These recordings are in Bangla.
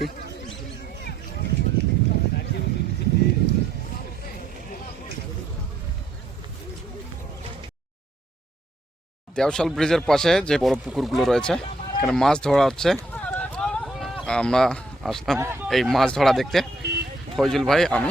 দেখি দেওশাল ব্রিজের পাশে যে বড় পুকুরগুলো রয়েছে এখানে মাছ ধরা হচ্ছে। আমরা আসলাম এই মাছ ধরা দেখতে। ফয়জুল ভাই আমি।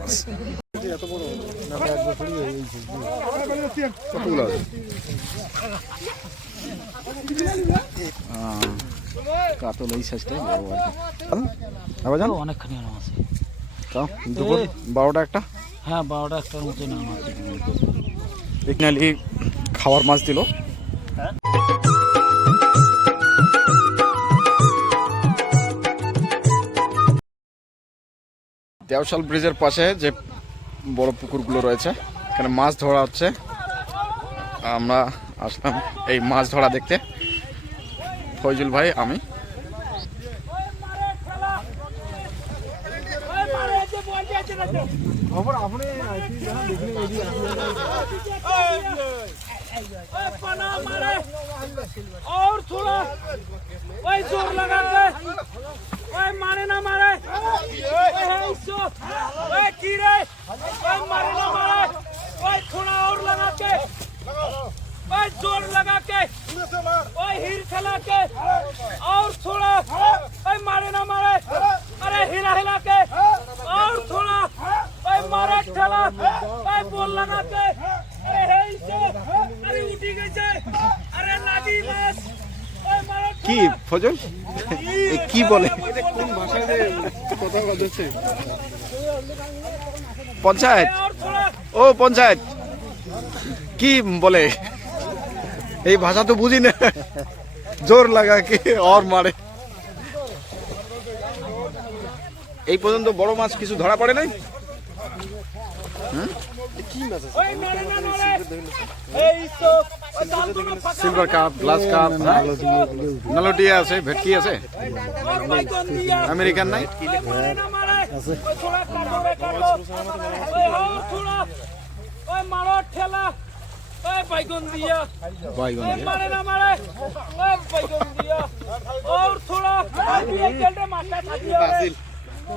মাছ। কাতল এই সাইজটাই বড় আর কি অনেকখানি নাম আছে তাও দুপুর বারোটা একটা? হ্যাঁ বারোটা একটার মতো নাম আছে। এখানে খাওয়ার মাছ দিল। দেওশাল ব্রিজের পাশে যে বড় পুকুরগুলো রয়েছে এখানে মাছ ধরা হচ্ছে আমরা আসলাম এই মাছ ধরা দেখতে ফয়জুল ভাই আমি ओए मारे जे बोल दिया जे ना खबर आपने ओए पना मारे और थोड़ा ओए जोर लगा কি ফজল? কি বলে? পঞ্চায়েত। ও, পঞ্চায়েত। কি বলে? এই ভাষা তো বুঝি না। জোর লাগা কে অর মারে। এই পর্যন্ত বড় মাছ কিছু ধরা পড়ে নাই? কি মাছ আছে সিলভার কাপ গ্লাস কাপ নালোটিয়া আছে ভেটকি আছে? আমেরিকান নাই? বাইগন দিয়া বাইগন দিয়া মারে বাইগন দিয়া আর থোড়া মাথা থাকিও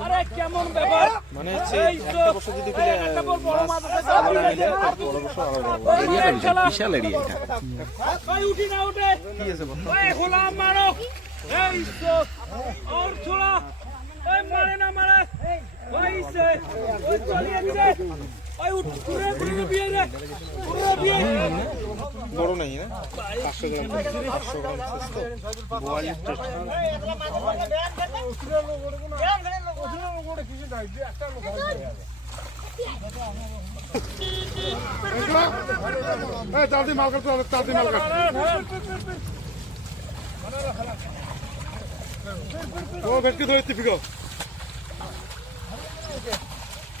আরে কেমন ব্যাপার? মানে হচ্ছে একটা বর্ষ যদি খুলে একটা বড় বড় মাছ আছে আমরা মিলে বড় বর্ষ এরিয়া বিশাল এরিয়া এটা। ভাই উঠি না উঠে। কি আছে বল? ভাই গোলাম মারো। এই তো আর ছোড়া এই মারে না মারে। বড় নাই না? পাঁচশো গ্রাম পাঁচশো গ্রাম বোয়ালিশ মাল মাল কাট ও ভেটকে ধরে টিপিকো ওই গেছো এমনি ধরছে এটা নি ওটা পকেটে ঢুকে রে তুই ওই চকর চকর বেটা চল দিয়া হাড়ি রেখে রে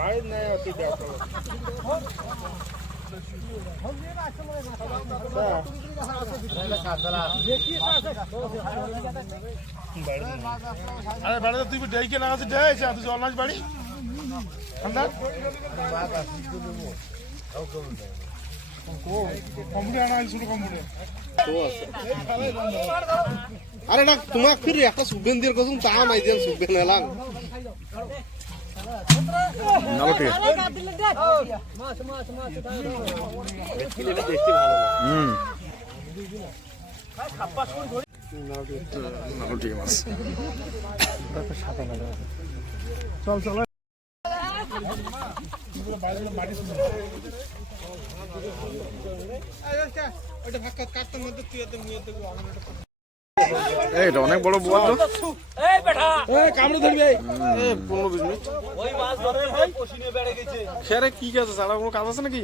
বাইরে নাই অতি দেখ আরে বাড়িতে তুই ডেকে লাগাতে ডেয়েছে তুই জল নাচ বাড়ি ঠান্ডা আরে না, তোমাক ফির একটা সুগন্ধির কসম তা নাই দেন সুগন্ধ এলাম ভালো হুম। নালটিয়া মাছ। ওটা ভাগ কাটতে মধ্যে তুই নিয়ে দেবো এটা অনেক বড় বোয়াল তো। এই বেটা। কামড়ে ধরবে এ পনেরো বিশ মিনিট। ওই মাছ ধরতে ভাই পশিনে বেড়ে গেছে। খেয়ারে কি আছে ছাড়া কোনো কাজ আছে নাকি?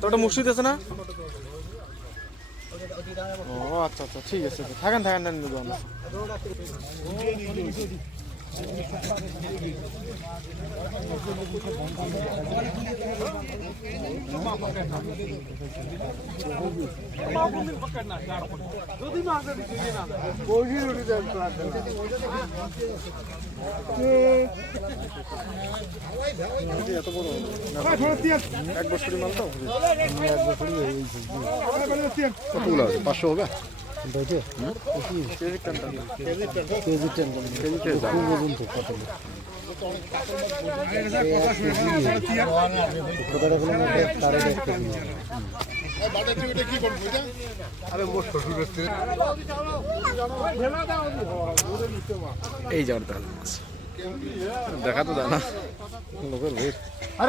তো ওটা মুর্শিদ আছে না? ও আচ্ছা আচ্ছা ঠিক আছে থাকেন থাকেন নেন নিয়ে যান এক বছরই মাল তো পাঁচশো হবে এই যাওয়ার তাহলে মাছ দেখা তো যায় না লোকের ভিড় আর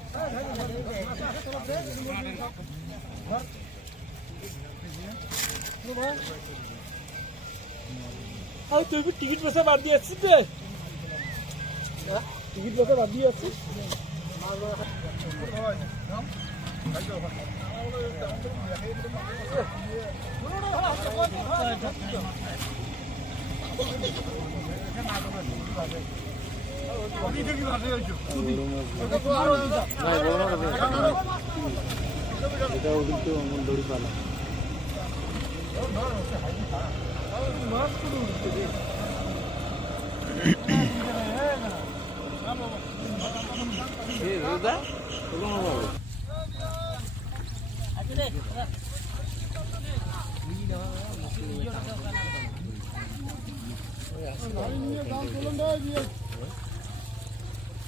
তুই কি টিকিট পয়সা বাদ দিয়ে আসছিস রে? টিকিট পয়সা বাদ দিয়ে আসছিস? টিকিটটা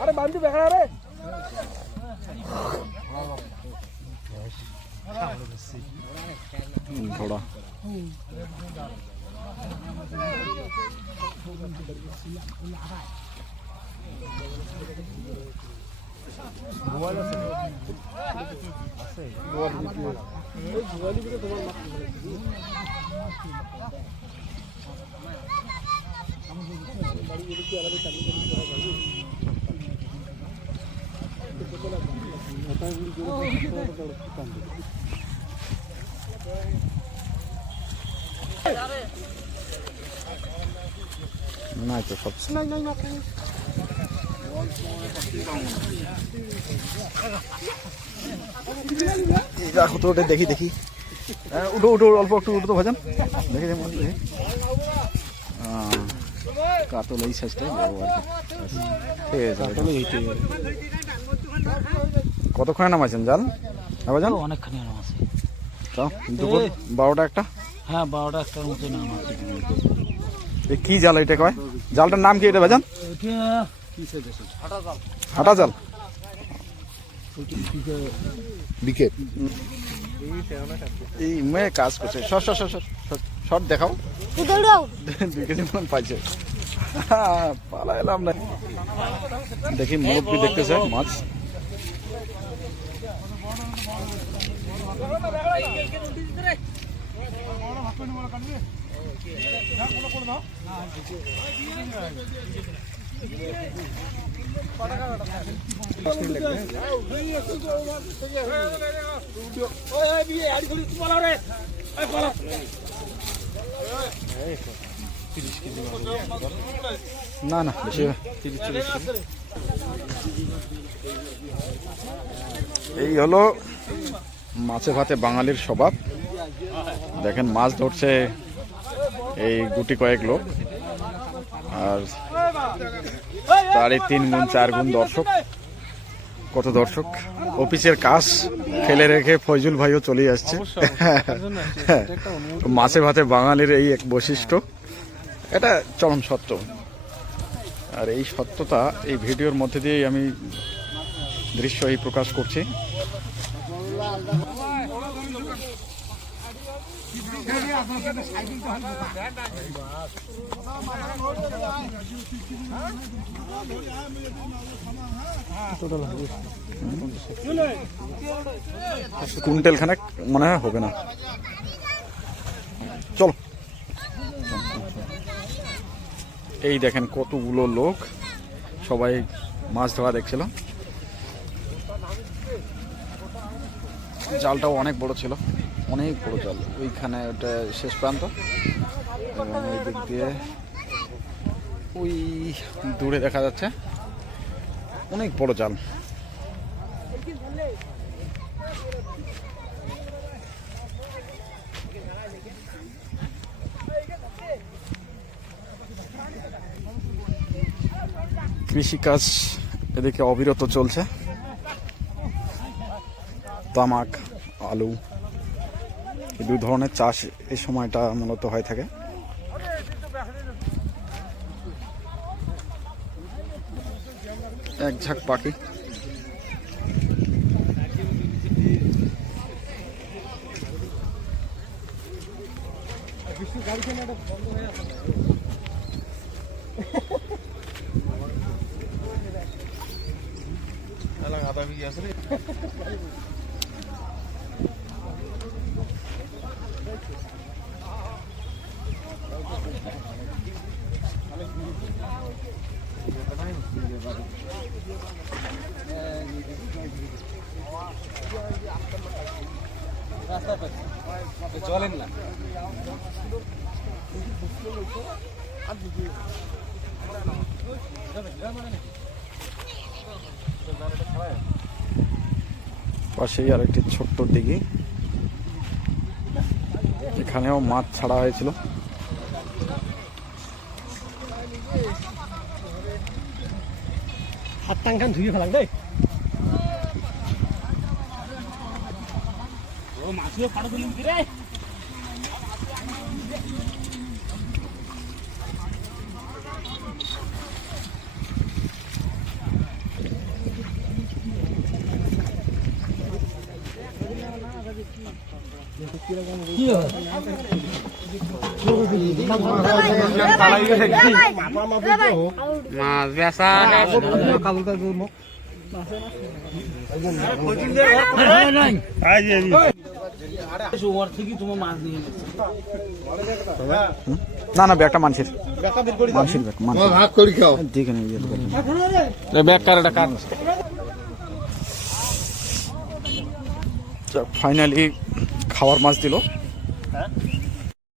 আরে বান্ধি দেখা রে ঘোড়া ないと、そっちない。রাখো তো ওটা দেখি দেখি। হ্যাঁ, উঠো উঠো অল্প একটু উঠো তো ভাজান দেখে দেখি দেখি আহ, কাতল এই সাইজটাই ঠিক আছে কতক্ষণে নামাইছেন জাল হ্যাঁ ভাজান অনেকখানি আরাম আছে। তাও দুপুর বারোটা একটা? হ্যাঁ বারোটা একটার মতো নাম আছে। কি জাল এটা কয়? জালটার নাম কি এটা ভাজান হাঁটা জাল বিকেট এই মেয়ে কাজ করছে। সর সর সর সর শর্ট দেখাও। দুই কেজি মতন পাইছে। হ্যাঁ, পালা এলাম না। দেখি মুরব্বী দেখতেছে মাছ। ওই না না। এই হলো মাছে ভাতে বাঙালির স্বভাব দেখেন, মাছ ধরছে এই গুটি কয়েক লোক আর তারই তিন গুণ, চার গুণ দর্শক। কত দর্শক? অফিসের কাজ ফেলে রেখে ফয়জুল ভাইও চলে আসছে। মাছে ভাতে বাঙালির এই এক বৈশিষ্ট্য। এটা চরম সত্য। আর এই সত্যতা এই ভিডিওর মধ্যে দিয়েই আমি দৃশ্য এই প্রকাশ করছি। কুইন্টেল খানেক মনে হয় হবে না। চলো। এই দেখেন কতগুলো লোক। সবাই মাছ ধরা দেখছিল। জালটাও অনেক বড় ছিল। অনেক বড় জল। ওইখানে ওটা শেষ প্রান্ত। এবং দিক দিয়ে ওই দূরে দেখা যাচ্ছে অনেক বড় জাল। কৃষিকাজ এদিকে অবিরত চলছে। তামাক, আলু। দুই ধরনের চাষ এই সময়টা মূলত হয়ে থাকে। এক ঝাঁক পাখি। আধা বিঘে আছে রে পাশেই আর একটি ছোট্ট দিঘি। এখানেও মাছ ছাড়া হয়েছিল। হাত টাংখান ধুয়ে ফেলাম দেই ও মাছুয়ে পাড়ো দিলিম কি রে ওর থেকে তোমার মাছ নিয়ে নিচ্ছে না না ব্যাগটা মানসির। মানসির ব্যাগ ভাগ করি খাও। দেখে নিয়ে ব্যাগ কার এটা কার? ফাইনালি খাওয়ার মাছ দিল।